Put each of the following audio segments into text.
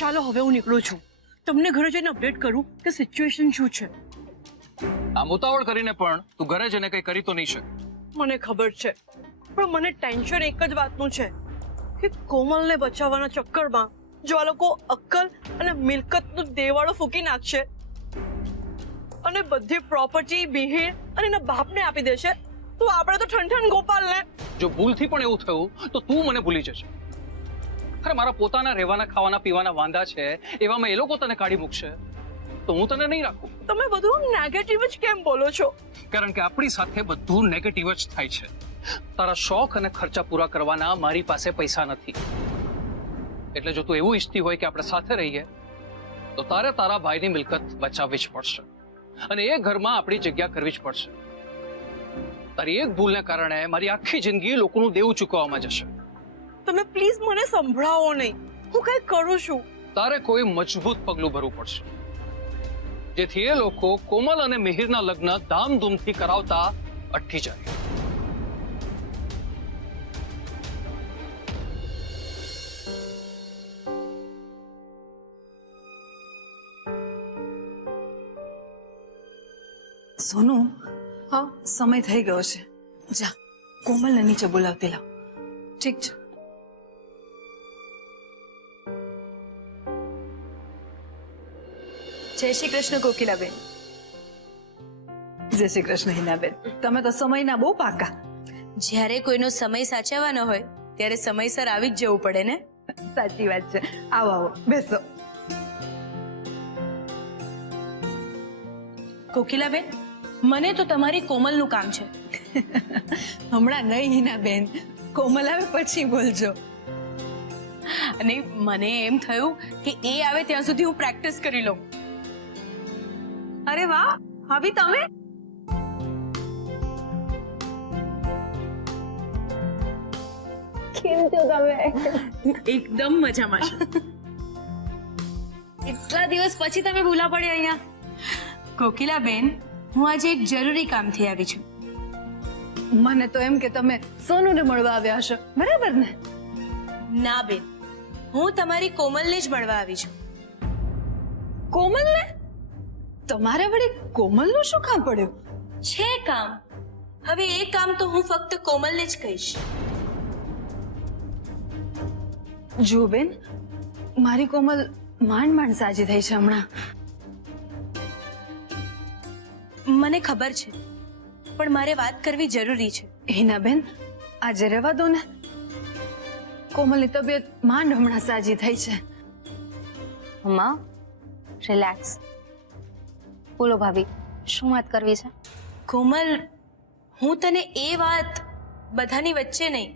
ચાલો હવે હું નીકળું છું, તમને ઘરે જઈને અપડેટ કરું કે સિચ્યુએશન શું છે. આમ ઉતાવળ કરીને પણ તું ઘરે જઈને કઈ કરી તો નહીં શકે. મને ખબર છે, પણ મને ટેન્શન એક જ વાતનું છે કે કોમલને બચાવવાના ચક્કરમાં જો આ લોકો અક્કલ અને મિલકતનું દેવાળો ફૂકી નાખશે અને બધી પ્રોપર્ટી મિહિર અને એના બાપને આપી દેશે તો આપણે તો ઠંઠન ગોપાલને. જો ભૂલથી પણ એવું થયું તો તું મને ભૂલી જશે. અરે મારા પોતાના રહેવાના ખાવાના પીવાના વાંધા છે, એવામાં એ લોકો તને કાઢી મૂકશે તો હું તને નહીં રાખું. તમે બધું નેગેટિવ જ કેમ બોલો છો? કારણ કે આપણી સાથે બધું નેગેટિવ જ થાય છે. તારા શોખ અને ખર્ચા પૂરા કરવાના મારી પાસે પૈસા નથી. એટલે જો તું એવું ઈચ્છતી હોય કે આપણે સાથે રહીએ તો તારે તારા ભાઈની મિલકત બચાવવી જ પડશે અને એ ઘરમાં આપણી જગ્યા કરવી જ પડશે. તારી એક ભૂલને કારણે મારી આખી જિંદગી લોકોનું દેવું ચૂકવવામાં જશે. તમે પ્લીઝ મને સંભળાવો નહીં, હું કઈ કરું છું. તારે કોઈ મજબૂત પગલું ભરવું પડશે જેથી એ લોકો કોમલ અને મિહિરના લગ્ન ધામધૂમથી કરાવતા અટકી જાય. સોનુ, હા સમય થઈ ગયો છે, જા કોમલને નીચે બોલાવતી લાવ. ઠીક છે. જય શ્રી કૃષ્ણ કોકિલાબેન. જય શ્રી કૃષ્ણ હિનાબેન. તમે તો સમયના બહુ પાકા. જ્યારે કોઈનો સમય સાચવવાનો હોય ત્યારે સમયસર આવી જ જવું પડે ને. સાચી વાત છે. આવો આવો બેસો. કોકિલાબેન, મને તો તમારી કોમલનું કામ છે. હમણાં નહીં હિનાબેન, કોમલ આવે પછી બોલજો. અને મને એમ થયું કે એ આવે ત્યાં સુધી હું પ્રેક્ટિસ કરી લઉં. અરે વાહ ભાભી, તમે કેમ છો? તમે એકદમ મજામાં છું. એટલા દિવસ પછી તમે ભૂલા પડ્યા અહીંયા. કોકિલાબેન, હું આજે એક જરૂરી કામથી આવી છું. મને તો એમ કે તમે સોનુને મળવા આવ્યા હશો, બરાબર ને? ના બેન, હું તમારી કોમલને જ મળવા આવી છું. કોમલને? તમારે વળી કોમલનું શું કામ પડ્યું? છે કામ. હવે એ કામ તો હું ફક્ત કોમલને જ કહીશ. જુઓ બેન, મારી કોમલ માંડ માંડ સાજી થઈ છે હમણાં. મને ખબર છે, પણ મારે વાત કરવી જરૂરી છે. હિનાબેન, આજે રહેવા દો ને. કોમલની તબિયત માંડ હમણાં સાજી થઈ છે. અમ્મા, રિલેક્સ. બોલો ભાભી, શું વાત કરવી છે? કોમલ, હું તને એ વાત બધાની વચ્ચે નહીં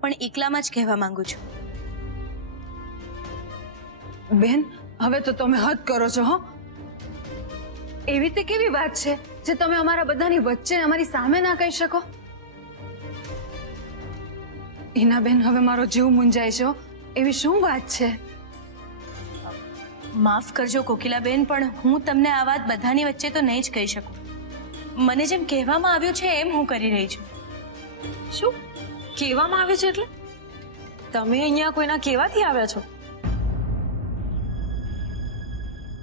પણ એકલામાં જ કહેવા માંગુ છું. બેન, હવે તો તમે હદ કરો છો. હો, એવી તે કેવી વાત છે જે તમે અમારા બધાની વચ્ચે અમારી સામે ના કહી શકો? હિનાબેન, હવે મારો જીવ મૂંઝાય છે. એવી શું વાત છે? માફ કરજો કોકિલાબેન, પણ હું તમને આ વાત બધાની વચ્ચે તો નહીં જ કહી શકું. મને જેમ કહેવામાં આવ્યું છે એમ હું કરી રહી છું. શું કહેવામાં આવે છે? એટલે તમે અહીંયા કોઈના કહેવાથી આવ્યા છો?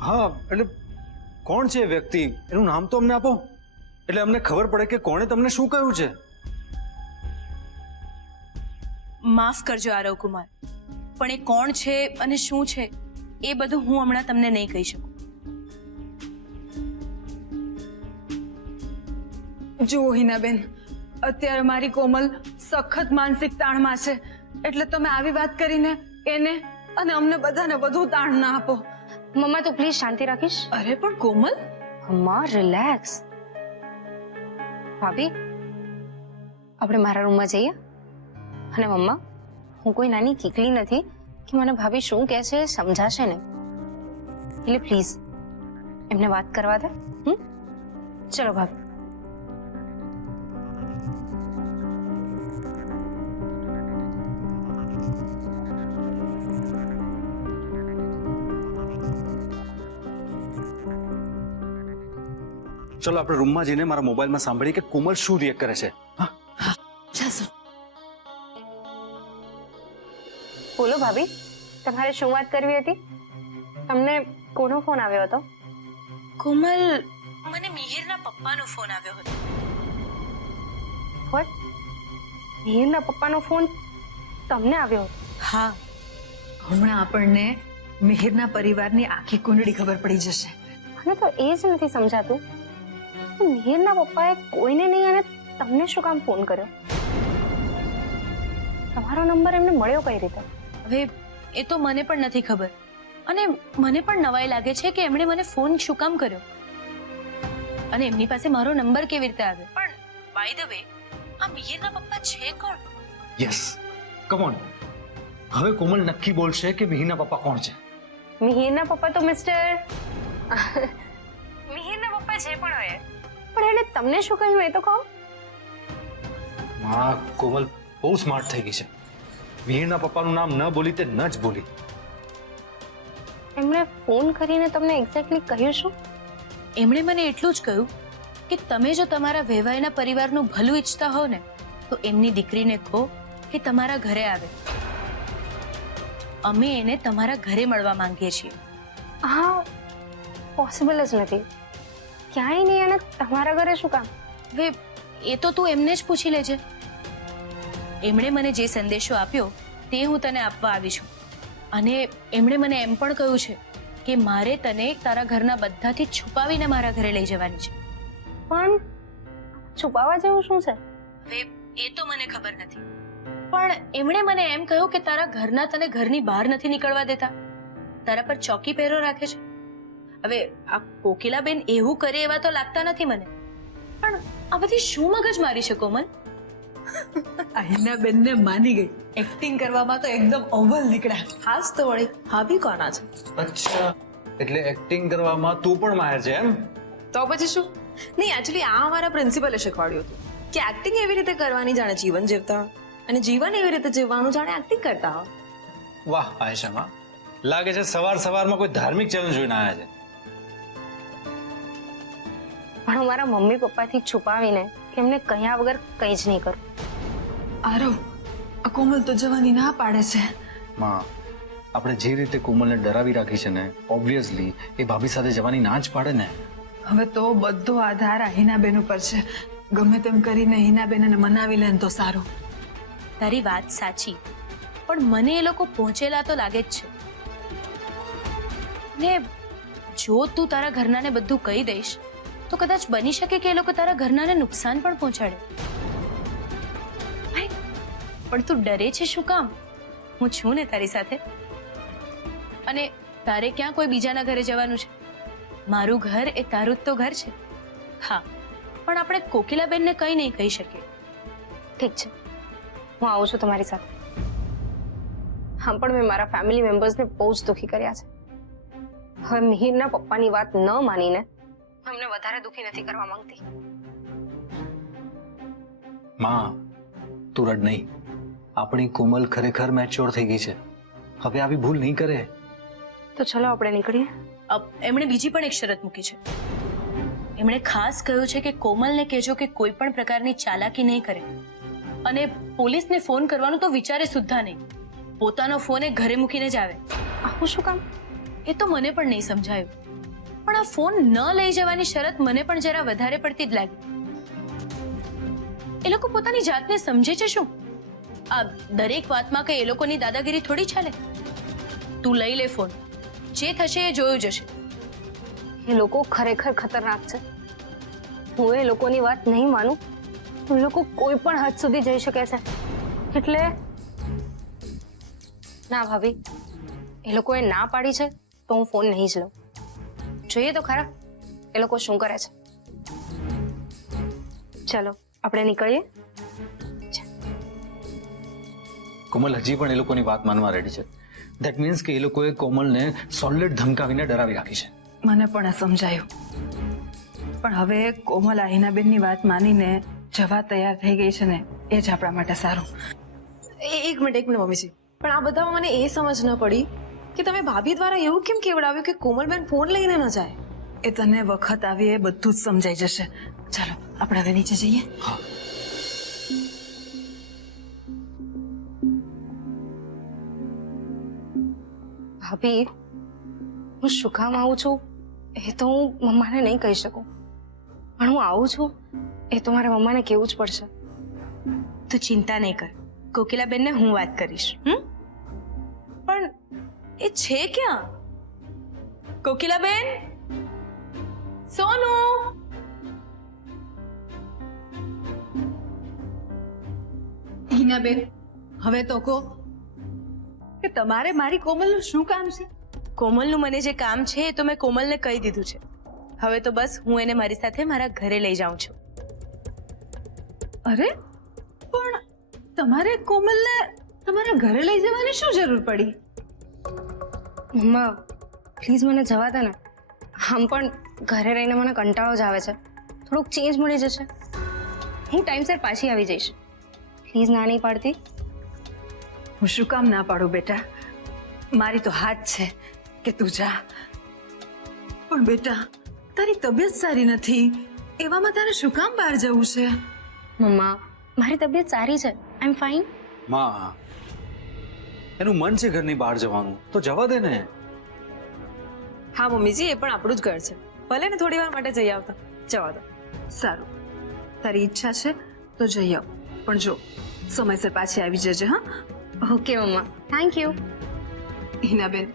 હા, એટલે કોણ છે એ વ્યક્તિ? એનું નામ તો અમને આપો, એટલે અમને ખબર પડે કે કોણે તમને શું કહ્યું છે. માફ કરજો આરવ કુમાર, પણ એ કોણ છે અને શું છે એ બધું હું હમણાં તમને નહીં કહી શકું. જુઓ હિનાબેન, અત્યારે મારી કોમલ સખત માનસિક તાણમાં છે, એટલે તમે આવી વાત કરીને એને અને અમને બધાને વધુ તાણ ના આપો. મમ્મા, તું પ્લીઝ શાંતિ રાખીશ. અરે પણ કોમલ, અમ્મા રિલેક્સ. ભાભી, આપણે મારા રૂમમાં જઈએ. અને મમ્મા, હું કોઈ નાની કીકલી નથી કે મને ભાભી શું કહે છે સમજાશે નહીં. એટલે પ્લીઝ એમને વાત કરવા દે. ચલો ભાભી. ચલો આપણે રૂમમાં જઈને મારા મોબાઈલમાં સાંભળીએ કે કોમલ શું રિએક્ટ કરે છે. હા, જાસો. બોલો ભાભી, તમારે શું વાત કરવી હતી? તમને કોનો ફોન આવ્યો હતો? કોમલ, મને મિહિરના પપ્પાનો ફોન આવ્યો હતો. વોટ? મિહિરના પપ્પાનો ફોન તમને આવ્યો હતો? હા, હમણાં આપણને મિહિરના પરિવારની આખી કુંડળી ખબર પડી જશે. મને તો એ જ નથી સમજાતું કે મિહિરના પપ્પાએ કોઈને નહીં અને તમને શું કામ ફોન કર્યો? તમારો નંબર એમને મળ્યો કઈ રીતે? હવે એ તો મને પણ નથી ખબર અને મને પણ નવાઈ લાગે છે કે એમણે મને ફોન શું કામ કર્યો અને એમની પાસે મારો નંબર કેવી રીતે આવ્યો. પણ બાય ધ વે, આ મિહિરના પપ્પા છે કોણ? Yes, come on. હવે કોમલ નક્કી બોલશે કે મિહિરના પપ્પા કોણ છે. મિહિરના પપ્પા તો મિસ્ટર મિહિરના પપ્પા જે પણ હોય, પણ એને તમને શું કહ્યું એ તો કહો. હા, કોમલ બહુ સ્માર્ટ થઈ ગઈ છે. મિહિરના પપ્પાનું નામ ન બોલી તે ન જ બોલી. એમણે ફોન કરીને તમને એક્ઝેક્ટલી કહ્યું શું? એમણે મને એટલું જ કહ્યું કે તમે જો તમારા વેવાઈના પરિવારનું ભલું ઈચ્છતા હો ને તો એમની દીકરીને કહો કે તમારા ઘરે આવે. અમે એને તમારા ઘરે મળવા માંગીએ છીએ. હા, પોસિબલ જ નથી. ક્યાંય નહીં અને તમારા ઘરે શું કામ? હવે એ તો તું એમને જ પૂછી લેજે. એમણે મને જે સંદેશો આપ્યો તે હું તને આપવા આવી છું અને એમણે મને એમ પણ કહ્યું છે કે મારે તને તારા ઘરના બધાથી છુપાવીને મારા ઘરે લઈ જવાની છે. પણ છુપાવા જેવું શું છે? હવે એ તો મને ખબર નથી, પણ એમણે મને એમ કહ્યું કે તારા ઘરના તને ઘરની બહાર નથી નીકળવા દેતા, તારા પર ચોકી પહેરો રાખે છે. હવે આ કોકિલાબેન એવું કરે એવા તો લાગતા નથી મને, પણ આ બધી શું મગજ મારી છે કોમલ? અહિના બેનને માની ગઈ. એક્ટિંગ કરવામાં તો એકદમ અવ્વલ નીકળ્યા. હાસ તો વળી ભાભી કોના છે? અચ્છા, એટલે એક્ટિંગ કરવામાં તું પણ માહિર છે એમ? તો પછી શું? નહીં, એકચ્યુઅલી આ અમારા પ્રિન્સિપલે શીખવાડ્યું હતું કે એક્ટિંગ એવી રીતે કરવાની જાણે જીવન જીવતા હોય અને જીવન એવી રીતે જીવવાનું જાણે એક્ટિંગ કરતા હોય. વાહ આયશામાં, લાગે છે સવારમાં કોઈ ધાર્મિક ચેલેન્જ જોઈને આવ્યા છે. પણ હું મારા મમ્મી પપ્પાથી છુપાવીને કે એમને કહ્યા વગર કંઈ જ નહીં કરું. આરવ, આ કોમલ તો જવાની ના પાડે છે. માં, આપણે જે રીતે કોમલને ડરાવી રાખી છે ને, ઓબ્વિયસલી એ ભાભી સાથે જવાની ના જ પાડે ને. હવે તો બધો આધાર આ હિનાબેન ઉપર છે. ગમે તેમ કરીને હિનાબેનને મનાવી લે ને તો સારું. તારી વાત સાચી, પણ મને એ લોકો પહોંચેલા તો લાગે જ છે ને. જો તું તારા ઘરનાને બધું કહી દઈશ તો કદાચ બની શકે કે એ લોકો તારા ઘરનાને નુકસાન પણ પહોંચાડે. પણ તું ડરે છે શું કામ? હું છું ને તારી સાથે. અને તારે ક્યાં કોઈ બીજાના ઘરે જવાનું છે? મારું ઘર એ તારું જ તો ઘર છે. હા, પણ આપણે કોકિલાબેનને કંઈ નહીં કહી શકીએ. ઠીક છે, હું આવું છું તમારી સાથે. હા, પણ મેં મારા ફેમિલી મેમ્બર્સને બહુ જ દુઃખી કર્યા છે. હવે મિહિરના પપ્પાની વાત ન માનીને અમને વધારે દુઃખી નથી કરવા માંગતી. માં, તું રડ નહીં. આપણી કોમલ ખરેખર મેચ્યોર થઈ ગઈ છે. હવે આવી ભૂલ નહીં કરે. તો ચલો આપણે નીકળીએ. એમણે બીજી પણ એક શરત મૂકી છે. એમણે ખાસ કહ્યું છે કે કોમલને કહેજો કે કોઈ પણ પ્રકારની ચાલાકી નહીં કરે અને પોલીસને ફોન કરવાનું તો વિચારે સુદ્ધા નહીં. પોતાનો ફોન એ ઘરે મૂકીને જ આવે. આવું શું કામ? એ તો મને પણ નહીં સમજાયું, પણ આ ફોન ન લઈ જવાની શરત મને પણ જરા વધારે પડતી જ લાગી. એ લોકો પોતાની જાતને સમજે છે શું? આ દરેક વાતમાં કે એ લોકોની દાદાગીરી થોડી ચાલે. તું લઈ લે ફોન, જે થશે એ જોયું જશે. એ લોકો ખરેખર ખતરનાક છે. હું એ લોકોની વાત નહીં માનું તો એ લોકો કોઈ પણ હદ સુધી જઈ શકે છે. એટલે ના ભાભી, એ લોકોએ ના પાડી છે તો હું ફોન નહીં જ લઉં. જોઈએ તો ખરા એ લોકો શું કરે છે. ચલો આપણે નીકળીએ. કોમલ હજી પણ એ લોકોની વાત માનવા રેડી છે. ધેટ મીન્સ કે એ લોકોએ કોમલને સોલિડ ધમકાવીને ડરાવી રાખી છે. મને પણ આ સમજાયું. પણ હવે કોમલ આ હિનાબેનની વાત માનીને જવા તૈયાર થઈ ગઈ છે ને, એ જ આપણા માટે સારું. એક મિનિટ મમ્મીજી, પણ આ બધામાં મને એ સમજ ન પડી કે તમે ભાભી દ્વારા એવું કેમ કેવડાવ્યું કે કોમલબેન ફોન લઈને ન જાય? એ તને વખત આવી એ બધું જ સમજાઈ જશે. ચાલો આપણે હવે નીચે જઈએ. હા. ભાભી, હું શું કામ આવું છું એ તો હું મમ્માને નહીં કહી શકું, પણ હું આવું છું એ તો મારા મમ્માને કહેવું જ પડશે. તું ચિંતા નહીં કર, કોકિલાબેનને હું વાત કરીશ. પણ એ છે ક્યાં? કોકિલાબેન, સોનુ. હિનાબેન, હવે તો કહો કે તમારે મારી કોમલનું શું કામ છે? કોમલનું મને જે કામ છે એ તો મેં કોમલને કહી દીધું છે. હવે તો બસ હું એને મારી સાથે મારા ઘરે લઈ જાઉં છું. અરે પણ તમારે કોમલને તમારા ઘરે લઈ જવાની શું જરૂર પડી? મમ્મા પ્લીઝ મને જવા દે ને. આમ પણ ઘરે રહીને મને કંટાળો જ આવે છે. થોડુંક ચેન્જ મળી જશે. હું ટાઈમસર પાછી આવી જઈશ. પ્લીઝ ના નહીં પાડતી. હું શું કામ ના પાડું બેટા? મારી તો હાથ છે કે તું જા. પણ બેટા, તારી તબિયત સારી નથી, એવામાં તારે શું કામ બહાર જવું છે? મમ્મા મારી તબિયત સારી છે, આઈ એમ ફાઇન. માં, એનું મન છે ઘરની બહાર જવાનું, તો જવા દે ને. હા મમ્મીજી, એ પણ આપણું જ ઘર છે, ભલે ને થોડી વાર માટે જઈ આવતા. જવા દો. સારું, તારી ઈચ્છા છે તો જઈ આવ, પણ જો સમયસર પાછી આવી જજે. હા ઓકે મમ્મા, થેન્ક યુ. હિનાબેન,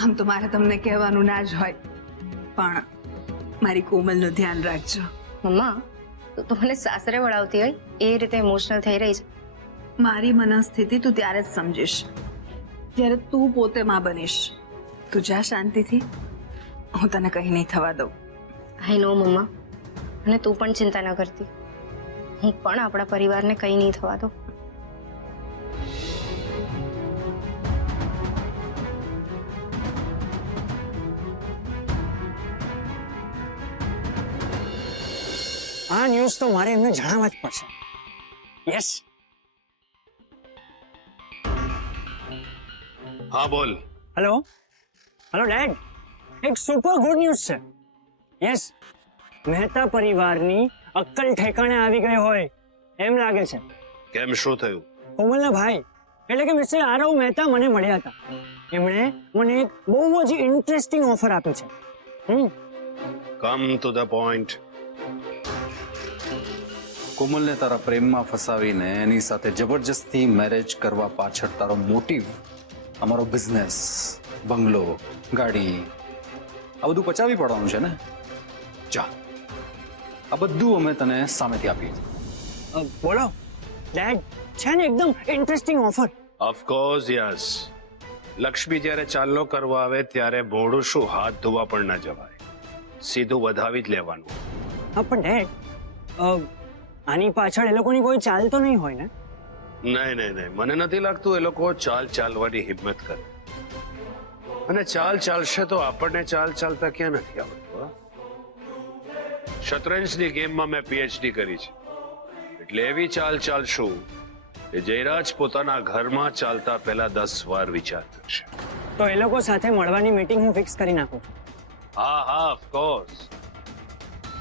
આમ તો મારે તમને કહેવાનું ના જ હોય, પણ મારી કોમલનું ધ્યાન રાખજો. મમ્મા તું તો મને સાસરે વળાવતી હોય એ રીતે ઇમોશનલ થઈ રહી છે. મારી મનસ્થિતિ તું ત્યારે જ સમજીશ જ્યારે તું પોતે માં બનીશ. તું જા શાંતિથી, હું તને કંઈ નહીં થવા દઉં. આઈ નો મમ્મા, અને તું પણ ચિંતા ન કરતી. હું પણ આપણા પરિવારને કંઈ નહીં થવા દઉં. આ ન્યૂઝ તો મારે એમને જણાવવા જ પડશે. યસ. હા બોલ. હેલો હેલો ડેડ, એક સુપર ગુડ ન્યૂઝ છે. યસ, મહેતા પરિવારની અક્કલ ઠેકાણે આવી ગઈ હોય એમ લાગે છે. કેમ, શું થયું? કોમલના ભાઈ એટલે કે મિસ્ટર આરવ મહેતા મને મળ્યા હતા. એમણે મને એક બહુ જ ઇન્ટરેસ્ટિંગ ઓફર આપી છે. Come to the point. કોમલને તારા પ્રેમમાં ફસાવીને એની સાથે જબરજસ્તી મેરેજ કરવા પાછળ તારો મોટિવ અમારો બિઝનેસ, બંગલો, ગાડી, આ બધું પચાવી પડવાનું છે ને? જા, આ બધું અમે તને સામેથી આપીએ. બોલો ડેડ, છે ને એકદમ interesting offer. Of course yes. Lakshmi જ્યારે ચાલનો કરવા આવે ત્યારે મોઢું શું હાથ ધોવા પણ ના જવાય, સીધું વધાવી જ લેવાનું. હા પણ ડેડ, આની પાછળ એ લોકોની કોઈ ચાલ તો નહીં હોય ને? નહીં નહીં નહીં, મને નથી લાગતું એ લોકો ચાલવાની હિંમત કરે. અને ચાલશે તો આપણને ચાલતા ક્યાં નથી આવડતું. શતરંજની ગેમમાં મેં પીએચડી કરી છે, એટલે એવી ચાલશું કે જયરાજ પોતાના ઘરમાં ચાલતા પહેલા 10 વાર વિચાર કરશે. તો એ લોકો સાથે મળવાની મીટિંગ હું ફિક્સ કરી નાખું છું. હા ઓફકોર્સ.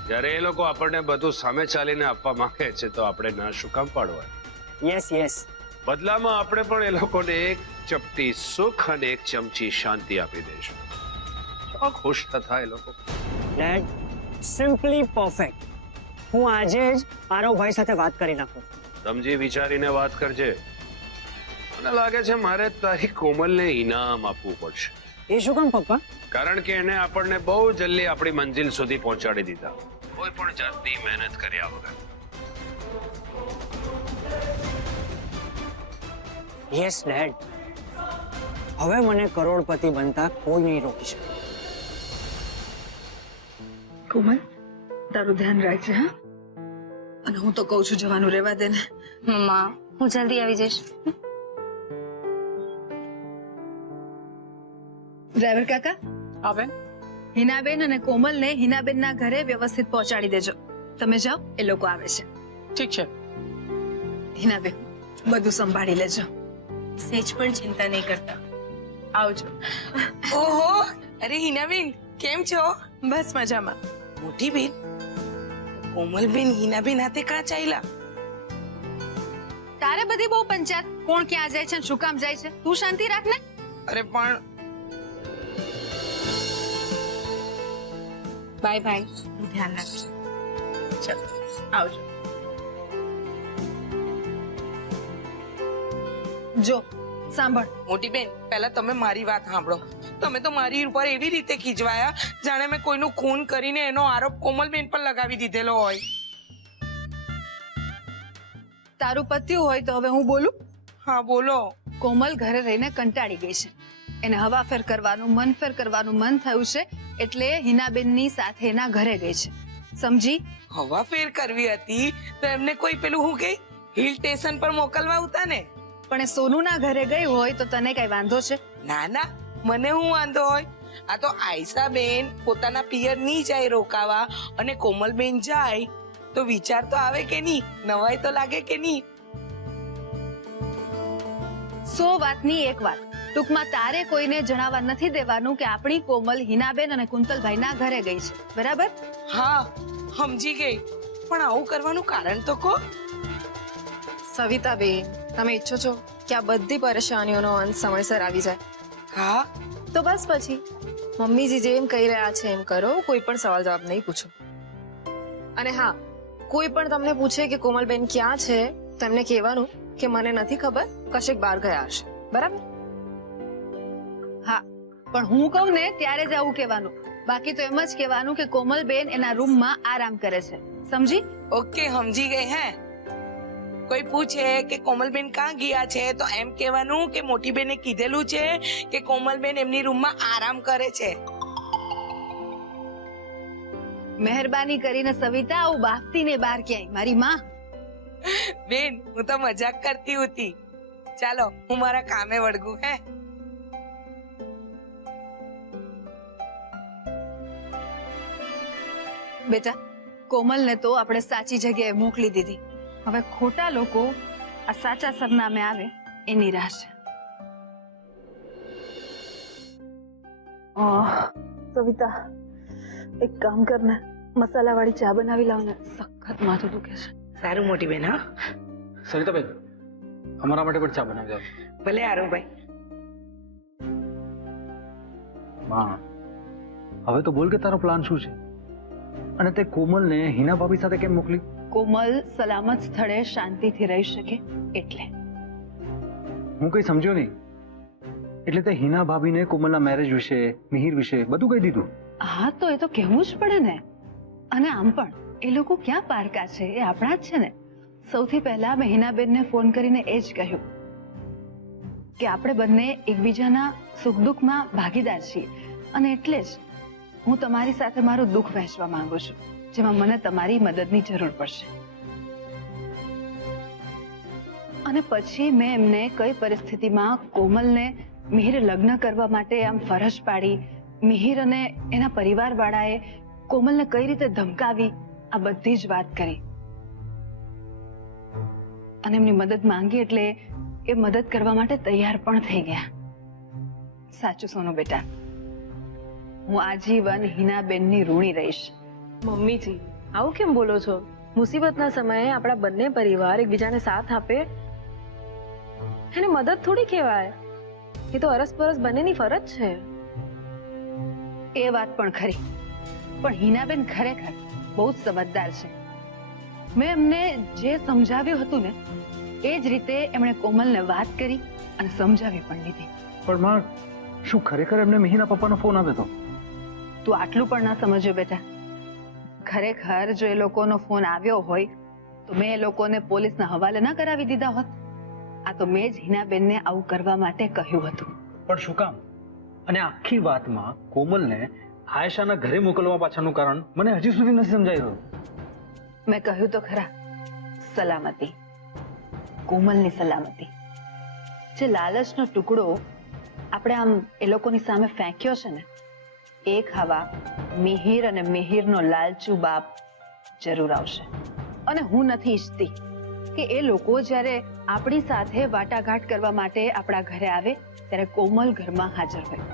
જ્યારે એ લોકો આપણને બધું સામે ચાલીને આપવા માંગે છે તો આપણે ના શું કામ પાડવા? યસ. બદલામાં આપણે પણ એ લોકોને એક ચપટી સુખ અને એક ચમચી શાંતિ આપી દઈશું. ખુશ થતા એ લોકો. Dad, simply perfect. હું આજે જ આરવભાઈ સાથે વાત કરી નાખું. સમજી વિચારીને વાત કરજે. મને લાગે છે મારે તારી કોમલને ઇનામ આપવું પડશે. એ શું કામ પપ્પા? કારણ કે એને આપણને બહુ જલ્દી આપણી મંજિલ સુધી પહોંચાડી દીધા, કોઈ પણ જાતની મહેનત કર્યા વગર. યસ ડેડ, હવે મને કરોડપતિ બનતા કોઈ નહીં રોકી શકે. કોમલ, તારું ધ્યાન રાખજે. હા, અને હું તો કહું છું જવાનું રહેવા દે ને. મમ્મા હું જલ્દી આવી જઈશ. ડ્રાઈવર કાકા, આવે હિનાબેન અને કોમલને હિનાબેનના ઘરે વ્યવસ્થિત પહોંચાડી દેજો. તમે જાઓ, એ લોકો આવે છે. ઠીક છે. હિનાબેન, બધું સંભાળી લેજો. સેજ પણ ચિંતા નહીં કરતા. આવજો. ઓહો, અરે હિનાબેન, કેમ છો? બસ મજામાં. મોટી બેન, કોમલબેન હિનાબેન હાથે કાં ચાલ્યા? તારે બધી બહુ પંચાયત, કોણ ક્યાં જાય છે, શું કામ જાય છે, તું શાંતિ રાખ ને. અરે પણ બાય બાય. ધ્યાન રાખજો. ચાલો આવજો. જો સાંભળ, મોટી બેન, પહેલા તમે મારી વાત સાંભળો. તમે તો મારી ઉપર એવી રીતે ખીજવાયા જાણે મેં કોઈનું ખૂન કરીને એનો આરોપ કોમલબેન પર લગાવી દીધેલો હોય. તારું પત્યું હોય તો હવે હું બોલું. હા બોલો. કોમલ ઘરે રહીને કંટાળી ગઈ છે. એને હવાફેર કરવાનું, મનફેર કરવાનું મન થયું છે એટલે હિનાબેનની સાથે એના ઘરે ગઈ છે. સમજી? હવા ફેર કરવી હતી તો એમને કોઈ પેલું હું કે હિલ સ્ટેશન પર મોકલવા ઉતા ને. પણ એ સોનુના ઘરે ગઈ હોય તો તને કઈ વાંધો છે? ના ના, મને હું વાંધો હોય. આ તો આયશા બેન પોતાના પિયર ની જાય રોકાવા અને કોમલબેન જાય તો વિચાર તો આવે કે નહીં, નવાઈ તો લાગે કે નહીં. 100 વાતની એક વાત. ટૂંકમાં તારે કોઈને જણાવવા નથી દેવાનું કે આપણી કોમલ હિનાબેન અને કુંતલભાઈના ઘરે ગઈ છે, બરાબર? હા સમજી ગઈ, પણ આવું કરવાનું કારણ તો કહો. સવિતાબેન, તમે ઈચ્છો છો કે આ બધી પરેશાનીઓનો અંત સમયસર આવી જાય? હા તો બસ પછી મમ્મીજી જેમ કહી રહ્યા છે એમ કરો, કોઈ પણ સવાલ જવાબ નહીં પૂછો. અને હા, કોઈ પણ તમને પૂછે કે કોમલબેન ક્યાં છે તો એમને કહેવાનું કે મને નથી ખબર, કશેક બહાર ગયા હશે, બરાબર? હા, પણ હું કહું ને ત્યારે જ આવું કહેવાનું. બાકી તો એમ જ કહેવાનું કે કોમલબેન એના રૂમમાં આરામ કરે છે. સમજી? ઓકે સમજી ગઈ. હે કોઈ પૂછે કે કોમલબેન ક્યાં ગયા છે તો એમ કહેવાનું કે મોટી બેને કીધેલું છે કે કોમલબેન એમની રૂમમાં આરામ કરે છે. મહેરબાની કરીને સવિતા આવું બાફતી ને બહાર ક્યાંય, મારી માં. બેન હું તો મજાક કરતી હતી. ચાલો હું મારા કામે વળગું. હે બેટા, કોમલને તો આપણે સાચી જગ્યાએ મોકલી દીધી. હવે ખોટા લોકો આ સાચા સરનામે આવે એની રાહ છે. સવિતા, એક કામ કર ને, મસાલાવાળી ચા બનાવી લાવ ને, સખત માથું દુખે છે. સારું મોટી બેન. હા સરિતાબેન, અમારા માટે પણ ચા બનાવી દો. ભલે આરુભાઈ. માં, હવે તો બોલ કે તારો પ્લાન શું છે? અને તે કોમલને હિના ભાભી સાથે કેમ મોકલી? કોમલ સલામત સ્થળે શાંતિથી રહી શકે એટલે. હું કઈ સમજ્યો નહીં. એટલે તે હિના ભાભીને કોમલના મેરેજ વિશે, મિહિર વિશે બધું કહી દીધું? હા, તો એ તો કહેવું જ પડે ને. અને આમ પણ એ લોકો ક્યાં પારકા છે, એ આપણા જ છે ને. સૌથી પહેલા મેં હિનાબેનને ફોન કરીને એ જ કહ્યું કે આપણે બંને એકબીજાના સુખ દુઃખમાં ભાગીદાર છીએ અને એટલે જ હું તમારી સાથે મારું દુઃખ વહેંચવા માંગુ છું, જેમાં મને તમારી મદદની જરૂર પડશે. અને પછી મેં એમને કઈ પરિસ્થિતિમાં કોમલને મિહિર લગ્ન કરવા માટે આમ ફરજ પાડી, મિહિર અને એના પરિવારવાળાએ કોમલને કઈ રીતે ધમકાવી, આ બધી જ વાત કરી. અને એમની મદદ માંગી એટલે એ મદદ કરવા માટે તૈયાર પણ થઈ ગયા. સાચું સોનું બેટા, હું આજીવન હિનાબેનની ઋણી રહીશ. મમ્મીજી, આવું કેમ બોલો છો? મુસીબતના સમયે આપણા બંને પરિવાર એકબીજાને સાથ આપે એને મદદ થોડી કહેવાય. એ તો અરસપરસ બંનેની ફરજ છે. એ વાત પણ ખરી, પણ હિનાબેન ખરેખર બહુ જ સમજદાર છે. મેં એમને જે સમજાવ્યું હતું ને એ જ રીતે એમણે કોમલને વાત કરી અને સમજાવી પણ લીધી. પણ માં, શું ખરેખર એમને મિહિરના પપ્પાનો ફોન આવ્યો હતો? તું આટલું પણ ના સમજ્યો બેટા. ખરેખર જો એ લોકોનો ફોન આવ્યો હોય તો મેં એ લોકોને પોલીસના હવાલે ના કરાવી દીધા હોત. આ તો મેં જ હિનાબેનને આવું કરવા માટે કહ્યું હતું. પણ શું કામ? અને આખી વાતમાં કોમલને આયશાના ઘરે મોકલવા પાછળનું કારણ મને હજી સુધી નથી સમજાઈ રહ્યું. મેં કહ્યું તો ખરા, સલામતી, કોમલની સલામતી. જે લાલચનો ટુકડો આપણે આમ એ લોકોની સામે ફેંક્યો છે ને, એ ખાવા મિહિર અને મિહિરનો લાલચુ બાપ જરૂર આવશે. અને હું નથી ઈચ્છતી કે એ લોકો જ્યારે આપણી સાથે વાટાઘાટ કરવા માટે આપણા ઘરે આવે ત્યારે કોમલ ઘરમાં હાજર હોય.